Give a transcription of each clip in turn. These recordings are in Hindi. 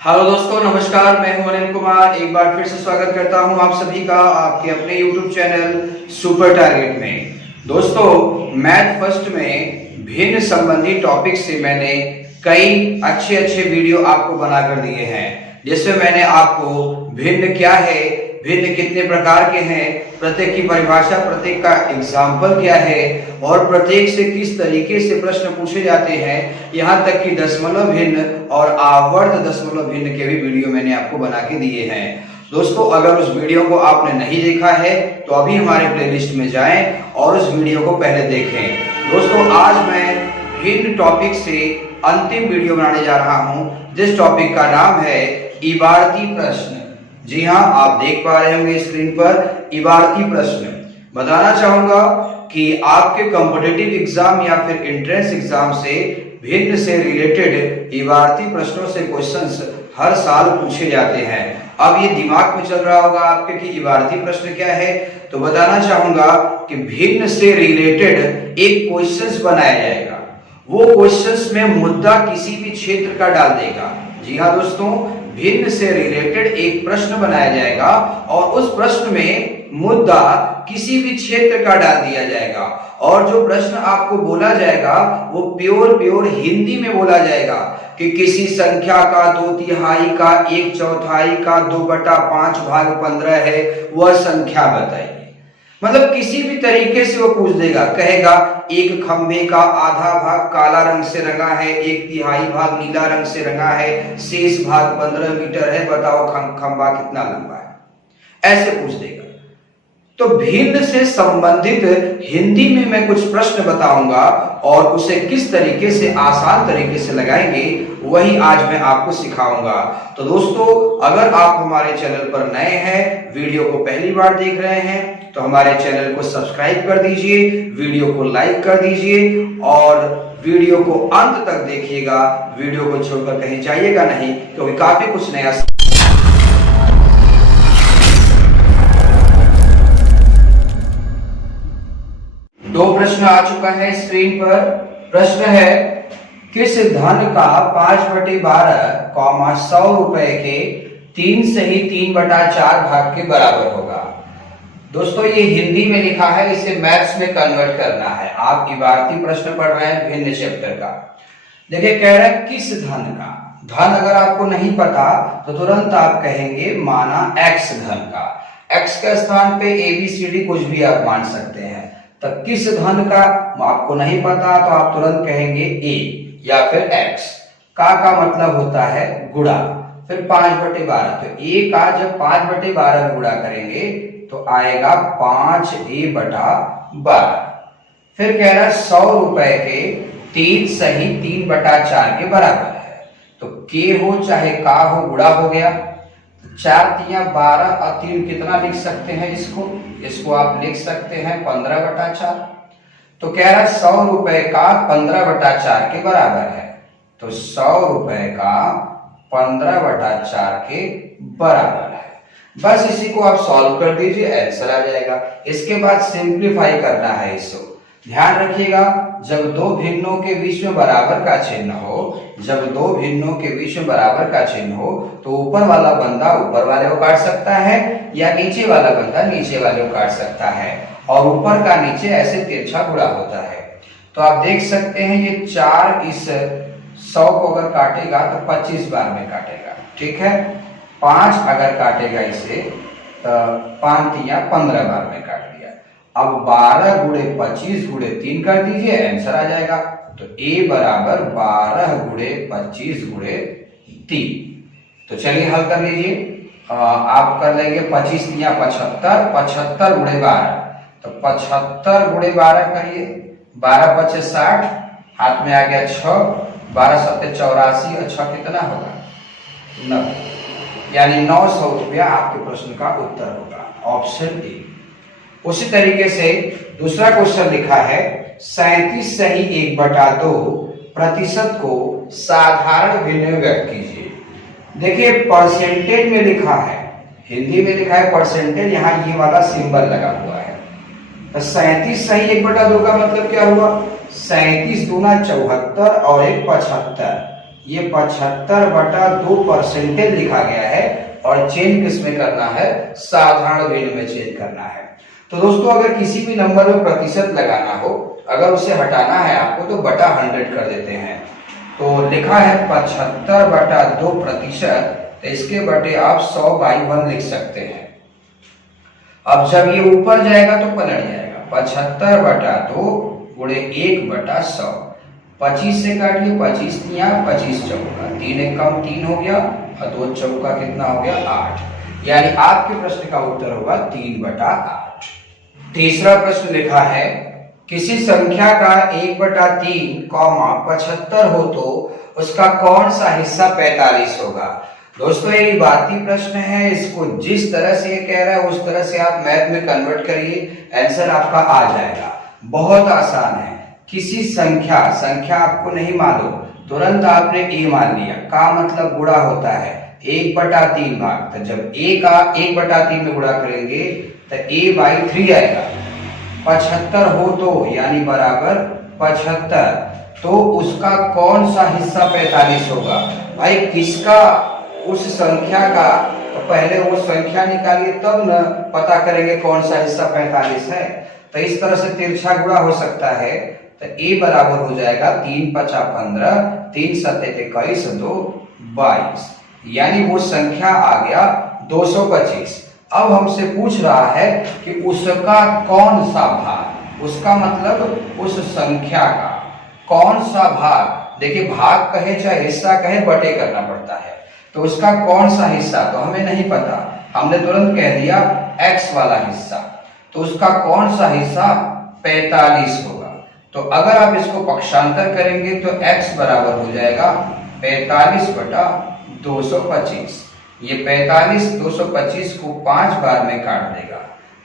हेलो दोस्तों, नमस्कार। मैं हूं अनिल कुमार। एक बार फिर से स्वागत करता हूं आप सभी का आपके अपने YouTube चैनल सुपर टारगेट में। दोस्तों, मैथ फर्स्ट में भिन्न संबंधी टॉपिक से मैंने कई अच्छे अच्छे वीडियो आपको बनाकर दिए हैं, जिसमें मैंने आपको भिन्न क्या है, भिन्न कितने प्रकार के हैं, प्रत्येक की परिभाषा, प्रत्येक का एग्जाम्पल क्या है और प्रत्येक से किस तरीके से प्रश्न पूछे जाते हैं, यहाँ तक कि दशमलव भिन्न और आवर्त दशमलव भिन्न के भी वीडियो मैंने आपको बना के दिए हैं। दोस्तों, अगर उस वीडियो को आपने नहीं देखा है तो अभी हमारे प्लेलिस्ट में जाएं और उस वीडियो को पहले देखें। दोस्तों, आज मैं भिन्न टॉपिक से अंतिम वीडियो बनाने जा रहा हूं, जिस टॉपिक का नाम है इबारती प्रश्न। जी हाँ, आप देख पा रहे होंगे स्क्रीन पर इबारती प्रश्न। बताना चाहूंगा कि आपके कॉम्पिटिटिव एग्जाम या फिर एंट्रेंस एग्जाम से भिन्न से रिलेटेड इबारती प्रश्नों से क्वेश्चंस हर साल पूछे जाते हैं। अब ये दिमाग में चल रहा होगा आपके कि इबारती प्रश्न क्या है, तो बताना चाहूंगा कि भिन्न से रिलेटेड एक क्वेश्चंस बनाया जाएगा। वो क्वेश्चंस में मुद्दा किसी भी क्षेत्र का डाल देगा। जी हाँ दोस्तों, भिन्न से रिलेटेड एक प्रश्न बनाया जाएगा और उस प्रश्न में मुद्दा किसी भी क्षेत्र का डाल दिया जाएगा और जो प्रश्न आपको बोला जाएगा वो प्योर हिंदी में बोला जाएगा कि किसी संख्या का 2/3 का 1/4 का 2/5 भाग 15 है, वह संख्या बताइए। मतलब किसी भी तरीके से वो पूछ देगा, कहेगा एक खंभे का आधा भाग काला रंग से रंगा है, 1/3 भाग नीला रंग से रंगा है, शेष भाग 15 मीटर है, बताओ खंभा कितना लंबा है। ऐसे पूछ देगा। तो भिन्न से संबंधित हिंदी में मैं कुछ प्रश्न बताऊंगा और उसे किस तरीके से आसान तरीके से लगाएंगे वही आज मैं आपको सिखाऊंगा। तो दोस्तों, अगर आप हमारे चैनल पर नए हैं, वीडियो को पहली बार देख रहे हैं, तो हमारे चैनल को सब्सक्राइब कर दीजिए, वीडियो को लाइक कर दीजिए और वीडियो को अंत तक देखिएगा। वीडियो को छोड़कर कहीं जाइएगा नहीं, क्योंकि काफी कुछ नया। दो प्रश्न आ चुका है स्क्रीन पर। प्रश्न है, किस धन का 5/12, 100 रुपए के 3 सही 3/4 भाग के बराबर होगा। दोस्तों, ये हिंदी में लिखा है, इसे मैथ्स में कन्वर्ट करना है। आप इबारती प्रश्न पढ़ रहे हैं भिन्न चैप्टर का। देखिए, कह रहा है किस धन का। धन अगर आपको नहीं पता तो तुरंत आप कहेंगे माना x धन का। x के स्थान पे ABCD कुछ भी आप मान सकते हैं। तो किस धन का आपको नहीं पता तो आप तुरंत कहेंगे a या फिर x। का मतलब होता है गुणा, फिर 5/12। तो a का जब 5/12 गुणा करेंगे तो आएगा 5a/12। फिर कह रहा है 100 रुपए के 3 सही 3/4 के बराबर है। तो के हो चाहे का हो, गुणा हो गया। 4×3 = 12 और 3 कितना लिख सकते हैं इसको आप लिख सकते हैं 15/4। तो कह रहा है 100 रुपए का 15/4 के बराबर है। तो 100 रुपए का 15/4 के बराबर है। बस इसी को आप सॉल्व कर दीजिए, आंसर आ जाएगा। इसके बाद सिंप्लीफाई करना है इसको। ध्यान रखिएगा, जब दो भिन्नों के बीच में बराबर का चिन्ह हो, जब दो भिन्नों के बीच में बराबर का चिन्ह हो तो ऊपर वाला बंदा ऊपर वाले को काट सकता है या नीचे वाला बंदा नीचे वाले को काट सकता है, और ऊपर का नीचे ऐसे तिरछा गुणा होता है। तो आप देख सकते हैं ये 4 इस 100 को अगर काटेगा तो 25 बार में काटेगा, ठीक है। 5 अगर काटेगा इसे तो 5×3 = 15 बार में काट दिया। अब 12 × 25 × 3 कर दीजिए, आंसर आ जाएगा। तो a बराबर 12 × 25 × 3। तो चलिए हल कर लीजिए। आप कर लेंगे 25×3 = 75, 75 × 12। तो 75 × 12 करिए, 12×5 = 60, हाथ में आ गया 6, 12×7 = 84 और 6 कितना होगा 90, यानी 900 रुपया आपके प्रश्न का उत्तर होगा, ऑप्शन ए। उसी तरीके से दूसरा क्वेश्चन लिखा है, 37 सही 1/2 प्रतिशत को साधारण भिन्न में व्यक्त कीजिए। देखिए, परसेंटेज में लिखा है, हिंदी में लिखा है परसेंटेज, यहाँ ये वाला सिंबल लगा हुआ है। तो 37 सही 1/2 का मतलब क्या हुआ, 37 दूना 74 और 1 75, ये 75/2% लिखा गया है और चेंज किसमें करना है, साधारण भिन्न में चेंज करना है। तो दोस्तों अगर किसी भी नंबर में प्रतिशत लगाना हो, अगर उसे हटाना है आपको तो बटा 100 कर देते हैं। तो लिखा है 75/2%, तो इसके बटे आप 100/1 लिख सकते हैं। अब जब ये ऊपर जाएगा तो पलट जाएगा, 75/2 गुणे 1/100। 25 से काटिए, 25 तिया 25 चौका, 3 एक कम 3 हो गया और 2 चौका कितना हो गया 8, यानी आपके प्रश्न का उत्तर होगा 3/8। तीसरा प्रश्न लिखा है किसी संख्या का 1/3, 75 हो तो उसका कौन सा हिस्सा 45 होगा। दोस्तों ये इबारती प्रश्न है, इसको जिस तरह से ये कह रहा है उस तरह से आप मैथ में कन्वर्ट करिए, आंसर आपका आ जाएगा। बहुत आसान है। किसी संख्या आपको नहीं मालूम, तुरंत आपने ए मान लिया, का मतलब गुणा होता है 1/3 भाग, तो जब ए का 1/3 में गुणा करेंगे तो a/3 आएगा। 75 हो तो यानी बराबर 75, तो उसका कौन सा हिस्सा 45 होगा। भाई किसका, उस संख्या का, तो पहले वो संख्या निकालिए तब न पता करेंगे कौन सा हिस्सा 45 है। तो इस तरह से तिरछा गुणा हो सकता है, तो a बराबर हो जाएगा 3×5 = 15, 3×7 = 21, 2 22, यानी वो संख्या आ गया 225। अब हमसे पूछ रहा है कि उसका कौन सा भाग, उसका मतलब उस संख्या का कौन सा भाग। देखिए भाग कहे चाहे हिस्सा कहे बटे करना पड़ता है, तो उसका कौन सा हिस्सा तो हमें नहीं पता, हमने तुरंत कह दिया x वाला हिस्सा, तो उसका कौन सा हिस्सा 45 होगा। तो अगर आप इसको पक्षांतर करेंगे तो x बराबर हो जाएगा 45/225। ये 45 225 को 5 बार में काट देगा,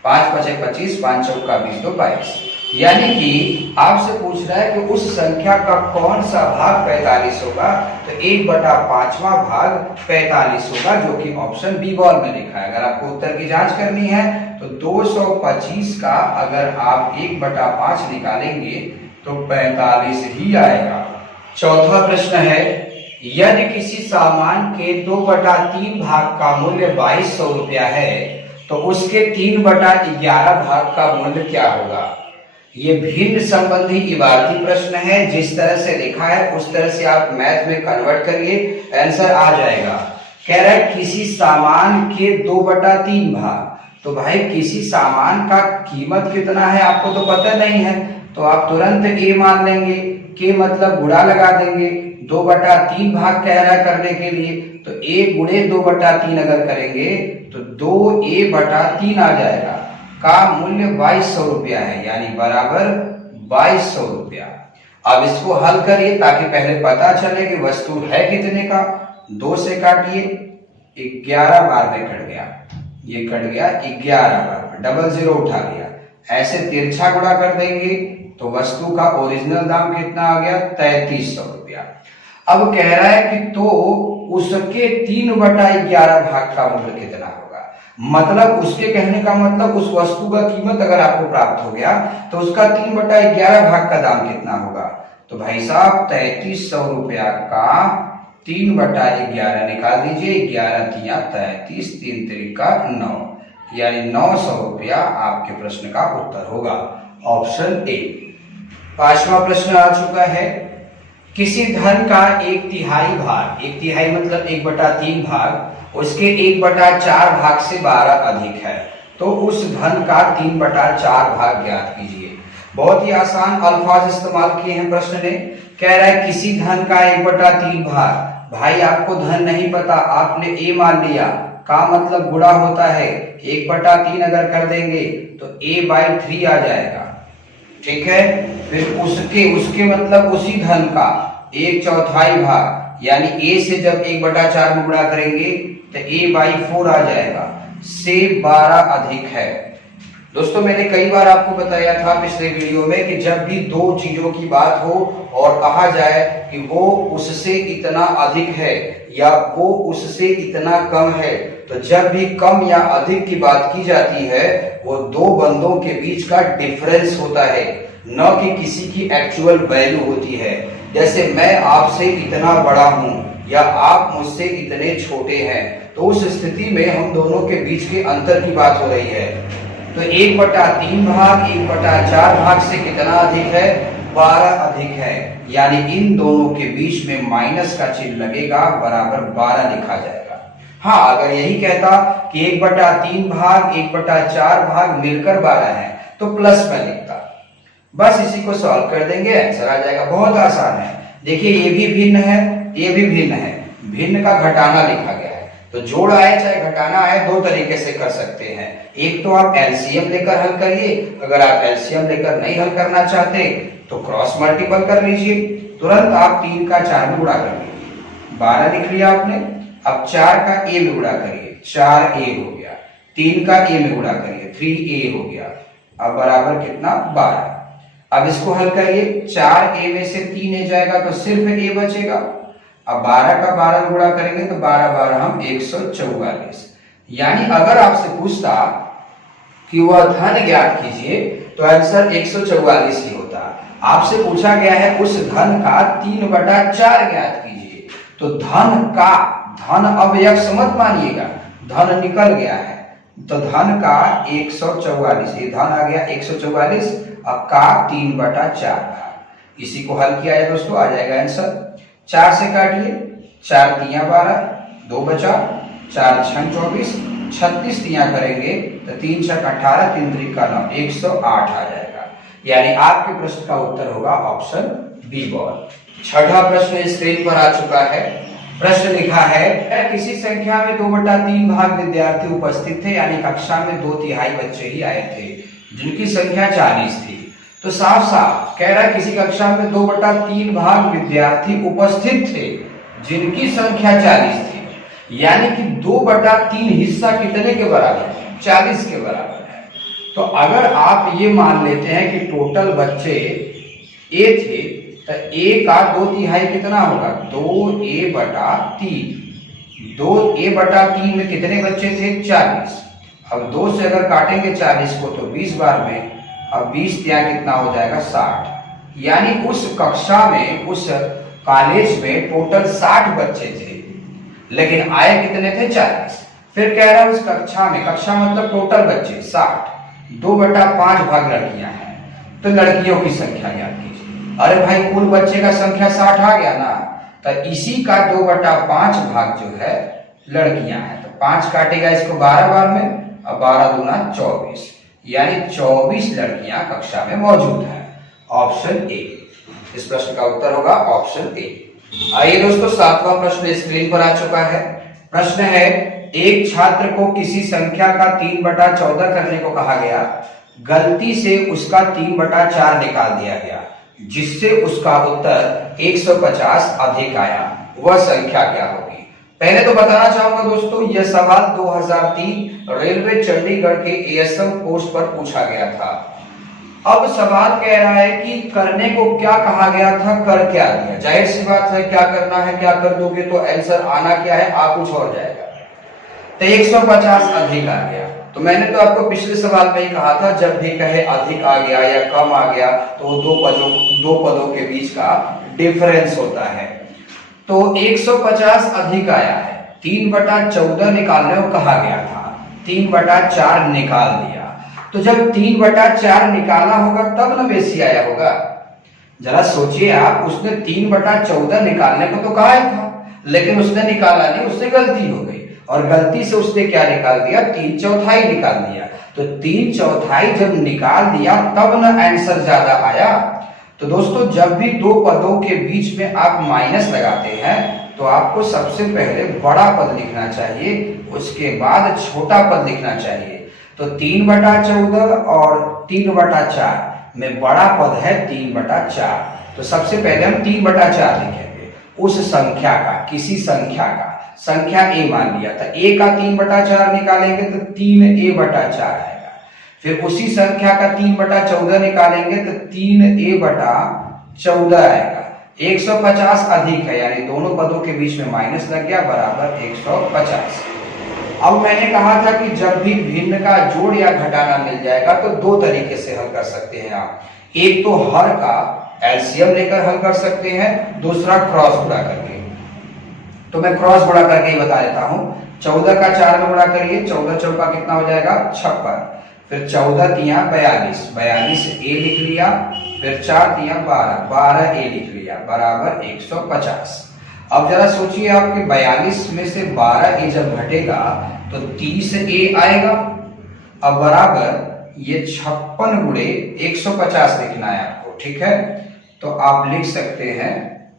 5×5 = 25, 5 चौका 20, 2 22, यानी कि आपसे पूछ रहा है कि उस संख्या का कौन सा भाग 45 होगा, तो 1/5 भाग 45 होगा, जो कि ऑप्शन बी बॉल में लिखा है। अगर आपको उत्तर की जांच करनी है तो 225 का अगर आप 1/5 निकालेंगे तो 45 ही आएगा। चौथा प्रश्न है यदि किसी सामान के 2/3 भाग का मूल्य 2200 रुपया है तो उसके 3/11 भाग का मूल्य क्या होगा। ये भिन्न संबंधी इबारती प्रश्न है, जिस तरह से लिखा है उस तरह से आप मैथ में कन्वर्ट करिए, आंसर आ जाएगा। कह रहा है किसी सामान के 2/3 भाग, तो भाई किसी सामान का कीमत कितना है आपको तो पता नहीं है, तो आप तुरंत ए मान लेंगे, के मतलब गुणा लगा देंगे, 2/3 भाग कह रहा है करने के लिए, तो a गुणे 2/3 अगर करेंगे तो 2a/3 आ जाएगा। का मूल्य 2200 रुपया है, यानी बराबर 2200 रुपया। अब इसको हल करिए ताकि पहले पता चले कि वस्तु है कितने का। 2 से काटिए, 11 बार में कट गया, ये कट गया 11 बार में, डबल 0 उठा लिया, ऐसे तिरछा गुणा कर देंगे तो वस्तु का ओरिजिनल दाम कितना आ गया 3300 रुपया। अब कह रहा है कि तो उसके 3/11 भाग का मूल्य कितना होगा, मतलब उसके कहने का मतलब उस वस्तु का कीमत अगर आपको प्राप्त हो गया तो उसका 3/11 भाग का दाम कितना होगा। तो भाई साहब 3300 रुपया का 3/11 निकाल दीजिए, 11 तिया 33, 3 त्रिका 9, यानी 900 रुपया आपके प्रश्न का उत्तर होगा, ऑप्शन ए। पांचवा प्रश्न आ चुका है किसी धन का 1/3 भाग, 1/3 मतलब 1/3 भाग, उसके 1/4 भाग से 12 अधिक है, तो उस धन का 3/4 भाग ज्ञात कीजिए। बहुत ही आसान अल्फाज इस्तेमाल किए हैं प्रश्न ने। कह रहा है किसी धन का 1/3 भाग, भाई आपको धन नहीं पता, आपने ए मान लिया, का मतलब गुणा होता है, 1/3 अगर कर देंगे तो a/3 आ जाएगा, ठीक है। फिर उसके मतलब उसी धन का 1/4 भाग, यानी a से जब 1/4 में गुणा करेंगे तो a/4 आ जाएगा, से 12 अधिक है। दोस्तों मैंने कई बार आपको बताया था पिछले वीडियो में कि जब भी दो चीजों की बात हो और कहा जाए कि वो उससे इतना अधिक है या वो उससे इतना कम है, तो जब भी कम या अधिक की बात की जाती है वो दो बंदों के बीच का डिफरेंस होता है, न कि किसी की एक्चुअल वैल्यू होती है। जैसे मैं आपसे इतना बड़ा हूं या आप मुझसे इतने छोटे हैं, तो उस स्थिति में हम दोनों के बीच के अंतर की बात हो रही है। तो 1/3 भाग 1/4 भाग से कितना अधिक है? 12 अधिक है। यानी इन दोनों के बीच में माइनस का चिन्ह लगेगा, बराबर 12 लिखा जाएगा। हाँ, अगर यही कहता कि 1/3 भाग 1/4 भाग मिलकर 12 है तो प्लस में लिखता। बस इसी को सॉल्व कर देंगे, आंसर आ जाएगा। बहुत आसान है। देखिए ये भी भिन्न है, ये भी भिन्न है, भिन्न का घटाना लिखा गया है। तो जोड़ आए चाहे घटाना आए, दो तरीके से कर सकते हैं। एक तो आप एलसीएम लेकर हल करिए, अगर आप एलसीएम लेकर नहीं हल करना चाहते तो क्रॉस मल्टीपल कर लीजिए। तुरंत आप 3 का 4 में गुणा कर लीजिए, 12 लिख लिया आपने। अब 4 का ए में गुणा करिए, 4a हो गया। 3 का ए में गुणा करिए, 3a हो गया। अब बराबर कितना? 12। अब इसको हल करिए, 4a में से 3a जाएगा तो सिर्फ a बचेगा। अब 12 का 12 गुणा करेंगे तो 12 12 हम 144। यानी अगर आपसे पूछता कि वह धन ज्ञात कीजिए तो आंसर 144 ही होता। आपसे पूछा गया है उस धन का 3/4 ज्ञात कीजिए, तो धन का, धन अब यक्ष मत मानिएगा, धन निकल गया है, तो धन का 144, ये धन आ गया 144। अब का 3/4, इसी को हल किया है दोस्तों, आ जाएगा आंसर। 4 से काटिए, 4 तिया 12, 2 बचा, 4 6 24, 36 तिया करेंगे तो 3 6 18, 3 3 का 9, 108 आ जाएगा। यानी आपके प्रश्न का उत्तर होगा ऑप्शन बी बॉल। छठा प्रश्न स्क्रीन पर आ चुका है। प्रश्न लिखा है किसी संख्या में 2/3 भाग विद्यार्थी उपस्थित थे, यानी कक्षा में 2/3 बच्चे ही आए थे जिनकी संख्या 40 थी। तो साफ साफ कह रहा है किसी कक्षा में 2/3 भाग विद्यार्थी उपस्थित थे जिनकी संख्या 40 थी, यानी कि 2/3 हिस्सा कितने के बराबर है? 40 के बराबर है। तो अगर आप ये मान लेते हैं कि टोटल बच्चे ए थे तो a का 2/3 कितना होगा? 2a/3। 2a/3 में कितने बच्चे थे? 40। अब 2 से अगर काटेंगे 40 को तो 20 बार में, अब 20 तिया कितना हो जाएगा? 60। यानी उस कक्षा में, उस कॉलेज में टोटल 60 बच्चे थे, लेकिन आए कितने थे? 40। फिर कह रहा है उस कक्षा में, कक्षा मतलब टोटल बच्चे 60, 2/5 भाग लड़कियां हैं, तो लड़कियों की संख्या ज्ञात कीजिए। अरे भाई कुल बच्चे का संख्या 60 आ गया ना, तो इसी का 2/5 भाग जो है लड़कियां हैं, तो 5 काटेगा इसको 12 बार में, अब 12 दूना 24, यानी 24 लड़कियां कक्षा में मौजूद हैं। ऑप्शन ए, इस प्रश्न का उत्तर होगा ऑप्शन ए। आइए दोस्तों, 7वां प्रश्न स्क्रीन पर आ चुका है। प्रश्न है एक छात्र को किसी संख्या का 3/14 करने को कहा गया, गलती से उसका 3/4 निकाल दिया गया, जिससे उसका उत्तर 150 अधिक आया। वह संख्या क्या होगी? पहले तो बताना चाहूंगा दोस्तों, यह सवाल 2003 रेलवे चंडीगढ़ के एएसएम पोस्ट पर पूछा गया था। अब सवाल कह रहा है कि करने को क्या कहा गया था, कर क्या दिया। जाहिर सी बात है, क्या करना है, क्या कर दोगे तो आंसर आना क्या है, आ कुछ और जाएगा। तो 150 अधिक आ गया। तो मैंने तो आपको पिछले सवाल में ही कहा था, जब भी कहे अधिक आ गया या कम आ गया तो दो पदों के बीच का डिफरेंस होता है। तो 150 अधिक आया है, 3/14 निकालने को कहा गया था, 3/4 निकाल दिया। तो जब 3/4 निकाला होगा तब ना बेसी आया होगा। जरा सोचिए आप, उसने 3/14 निकालने को तो कहा था, लेकिन उसने निकाला नहीं, उससे गलती हो गई, और गलती से उसने क्या निकाल दिया? 3/4 निकाल दिया। तो 3/4 जब निकाल दिया तब ना आंसर ज्यादा आया। तो दोस्तों, जब भी दो पदों के बीच में आप माइनस लगाते हैं तो आपको सबसे पहले बड़ा पद लिखना चाहिए, उसके बाद छोटा पद लिखना चाहिए। तो 3/14 और 3/4 में बड़ा पद है 3/4। तो सबसे पहले हम 3/4 लिखेंगे उस संख्या का, किसी संख्या का, संख्या ए मान लिया था, ए का 3/4 निकालेंगे तो 3a/4 आएगा। फिर उसी संख्या का 3/14 निकालेंगे तो 3a/14 आएगा। 150 अधिक है, यानी दोनों पदों के बीच में माइनस लग गया, बराबर 150। अब मैंने कहा था कि जब भी भिन्न का जोड़ या घटाना मिल जाएगा तो दो तरीके से हल कर सकते हैं आप। एक तो हर का एलसीएम लेकर हल कर सकते हैं, दूसरा क्रॉस गुणा करके। तो मैं क्रॉस गुणा करके ही बता देता हूं। 14 का 4 में गुणा करिए, 14 चौका कितना हो जाएगा 56, फिर 14 तिया 42, 42 ए लिख लिया, फिर 4 तिया 12, 12 ए लिख लिया, बराबर 150। अब जरा सोचिए आपके 42 में से 12 ए जब घटेगा तो 30 ए आएगा। अब बराबर ये 56 गुणे 150 लिखना है आपको, ठीक है। तो आप लिख सकते हैं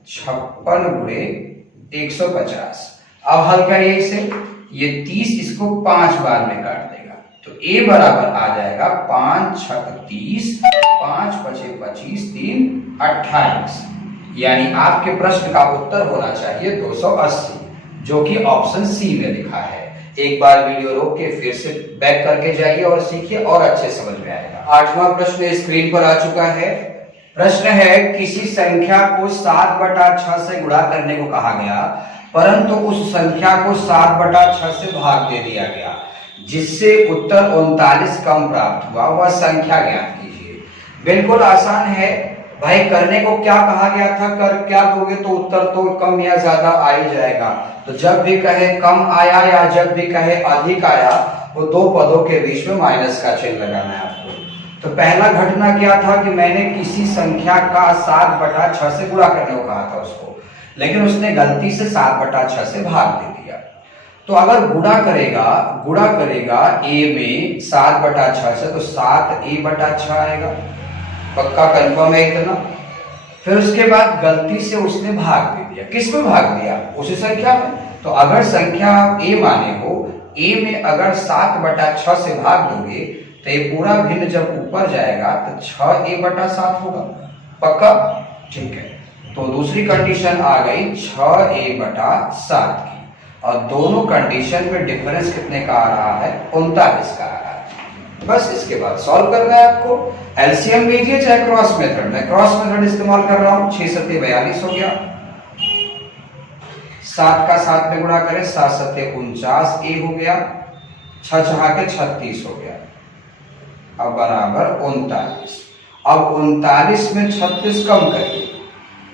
56 गुणे 150। अब हल करिए इसे, ये 30 इसको 5 बार में काट देगा, तो a बराबर आ जाएगा 5 छक 30, 5 पचे 25, 3 28। यानी आपके प्रश्न का उत्तर होना चाहिए 280, जो कि ऑप्शन सी में लिखा है। एक बार वीडियो रोक के फिर से बैक करके जाइए और सीखिए और अच्छे समझ में आएगा। 8वां प्रश्न स्क्रीन पर आ चुका है। प्रश्न है, किसी संख्या को 7/6 से गुणा करने को कहा गया, परंतु उस संख्या को 7/6 से भाग दे दिया गया, जिससे उत्तर 39 कम प्राप्त हुआ, वह संख्या ज्ञात कीजिए। बिल्कुल आसान है भाई, करने को क्या कहा गया था, कर क्या दोगे तो उत्तर तो कम या ज्यादा आ ही जाएगा। तो जब भी कहे कम आया या जब भी कहे अधिक आया, वो दो पदों के बीच में माइनस का चिन्ह लगाना है आपको। तो पहला घटना क्या था कि मैंने किसी संख्या का 7/6 से गुणा करने को कहा था उसको, लेकिन उसने गलती से 7/6 से भाग दे दिया। तो अगर गुणा करेगा a में 7/6 से, तो 7a/6 आएगा, पक्का कंफर्म है इतना। फिर उसके बाद गलती से उसने भाग दे दिया, किस में भाग दिया, उसी संख्या में। तो अगर संख्या आप a माने हो, a में अगर 7/6 से भाग दोगे तो ये पूरा भिन्न जब ऊपर जाएगा तो 6a/7 होगा, पक्का, ठीक है। तो दूसरी कंडीशन आ गई 6a/7 की, और दोनों कंडीशन में डिफरेंस कितने का आ रहा है, 39 का आ रहा है। बस इसके बाद सॉल्व करना है आपको। एलसीएम लीजिए चाहे क्रॉस मेथड, मैं क्रॉस मेथड इस्तेमाल कर रहा हूं। 6 सत्ते 42 हो गया, 7 का 7 में गुणा करें, 7 सत्ते 49 ए हो गया, 6 छहा के 36 हो गया, अब बराबर 39। अब 39 में 36 कम करिए,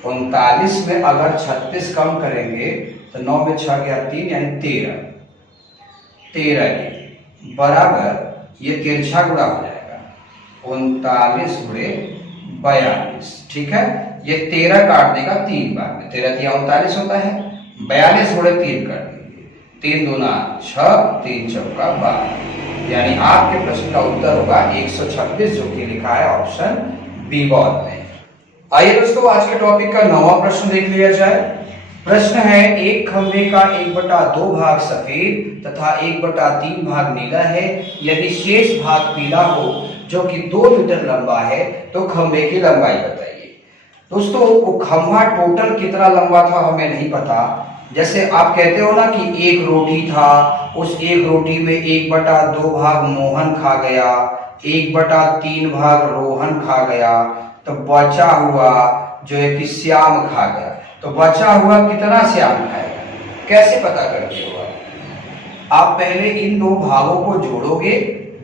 39 में अगर 36 कम करेंगे तो 9 में 6 गया 3 यानी 13 बराबर ये तिरछा गुणा हो जाएगा 39 गुणे 42, ठीक है। ये 13 काट देगा 3 बार में, 13 तिया 39 होता है, 42 गुणे 3 कर दीजिए, 3 दूना 6, 3 चौका 12। यानी आपके प्रश्न का उत्तर होगा 126, जो कि लिखा है ऑप्शन बी बॉल में। आइए दोस्तों, आज के टॉपिक का 9वां प्रश्न देख लिया जाए। प्रश्न है, एक खंभे का 1/2 भाग सफेद तथा 1/3 भाग नीला है। यदि शेष भाग पीला हो जो कि 2 मीटर लंबा है, तो खंभे की लंबाई बताइए। दोस्तों, वो खंभा टोटल कितना लंबा था हमें नहीं पता। जैसे आप कहते हो ना कि एक रोटी था, उस एक रोटी में 1/2 भाग मोहन खा गया, 1/3 भाग रोहन खा गया, तो बचा हुआ जो है कि श्याम खा गया। तो बचा हुआ कितना श्याम खाएगा, कैसे पता करते हो आप पहले इन दो भागों को जोड़ोगे,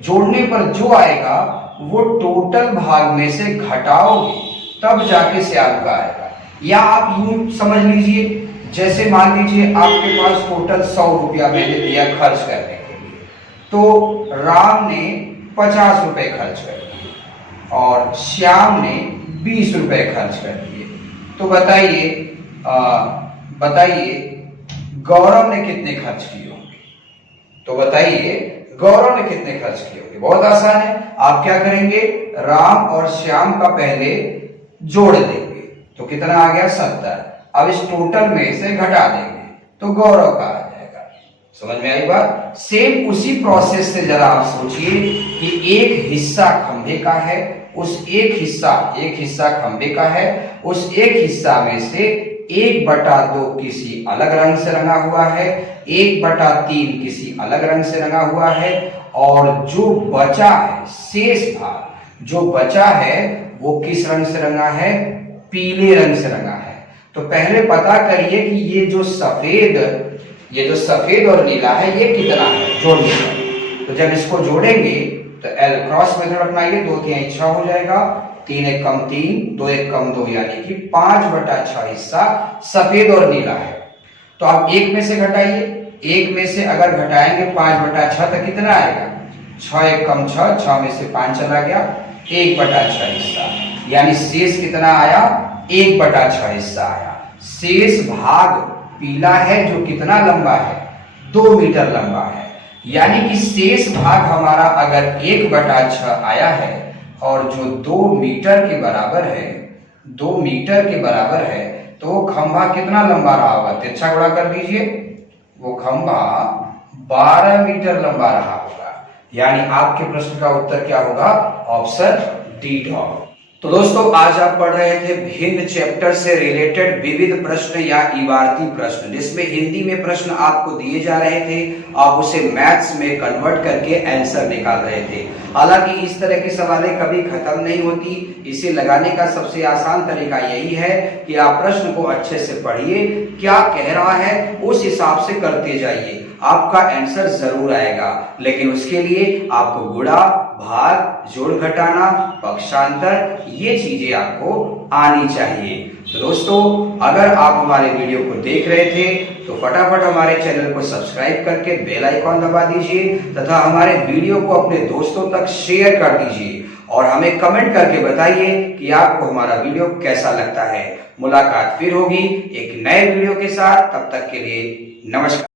जोड़ने पर जो आएगा वो टोटल भाग में से घटाओगे, तब जाके श्याम का आएगा। या आप यूं समझ लीजिए, जैसे मान लीजिए आपके पास टोटल 100 रुपया मैंने दिया खर्च करने के लिए, तो राम ने 50 रुपए खर्च कर दिए और श्याम ने 20 रुपए खर्च कर दिए। तो बताइए गौरव ने कितने खर्च किए होंगे, तो बताइए गौरव ने कितने खर्च किए होंगे। बहुत आसान है, आप क्या करेंगे, राम और श्याम का पहले जोड़ देंगे, तो कितना आ गया 70। अब इस टोटल में से घटा देंगे तो गौरव का आ जाएगा। समझ में आई बात। सेम उसी प्रोसेस से जरा आप सोचिए कि एक हिस्सा खंभे का है, उस एक हिस्सा खंभे का है, उस एक हिस्सा में से 1/2 किसी अलग रंग से रंगा हुआ है, 1/3 किसी अलग रंग से रंगा हुआ है, और जो बचा है शेष भाग जो बचा है वो किस रंग से रंगा है, पीले रंग से रंगा है। तो पहले पता करिए कि ये जो सफेद और नीला है ये कितना है, जोड़ने का। तो जब इसको जोड़ेंगे तो एल क्रॉस मेथड अपनाइए, 2 तिहाई 6 हो जाएगा, 3 एक कम 3, 2 एक कम 2, यानी कि 5/6 हिस्सा सफेद और नीला है। तो आप एक में से घटाइए, एक में से अगर घटाएंगे 5/6 तो कितना आएगा? 6 एक कम 6, 6 में से 5 चला गया, 1/6 हिस्सा, यानी शेष कितना आया? 1/6 हिस्सा आया। शेष भाग पीला है जो कितना लंबा है? 2 मीटर लंबा है, यानी कि शेष भाग हमारा अगर 1/6 आया है और जो 2 मीटर के बराबर है, 2 मीटर के बराबर है, तो वो खंभा कितना लंबा रहा होगा? तिरछा गुणा कर दीजिए, वो खंभा 12 मीटर लंबा रहा होगा, यानी आपके प्रश्न का उत्तर क्या होगा? Option D dog. तो दोस्तों आज आप पढ़ रहे थे भिन्न चैप्टर से रिलेटेड विविध प्रश्न या इबारती प्रश्न, जिसमें हिंदी में प्रश्न आपको दिए जा रहे थे, आप उसे मैथ्स में कन्वर्ट करके आंसर निकाल रहे थे। हालांकि इस तरह की सवालें कभी खत्म नहीं होती, इसे लगाने का सबसे आसान तरीका यही है कि आप प्रश्न को अच्छे से पढ़िए, क्या कह रहा है उस हिसाब से करते जाइए, आपका आंसर जरूर आएगा। लेकिन उसके लिए आपको गुणा, भाग, जोड़ घटाना, पक्षांतर, ये चीजें आपको आनी चाहिए। तो दोस्तों अगर आप हमारे वीडियो को देख रहे थे तो फटाफट हमारे चैनल को सब्सक्राइब करके बेल आइकॉन दबा दीजिए तथा हमारे वीडियो को अपने दोस्तों तक शेयर कर दीजिए और हमें कमेंट करके बताइए कि आपको हमारा वीडियो कैसा लगता है। मुलाकात फिर होगी एक नए वीडियो के साथ, तब तक के लिए नमस्कार।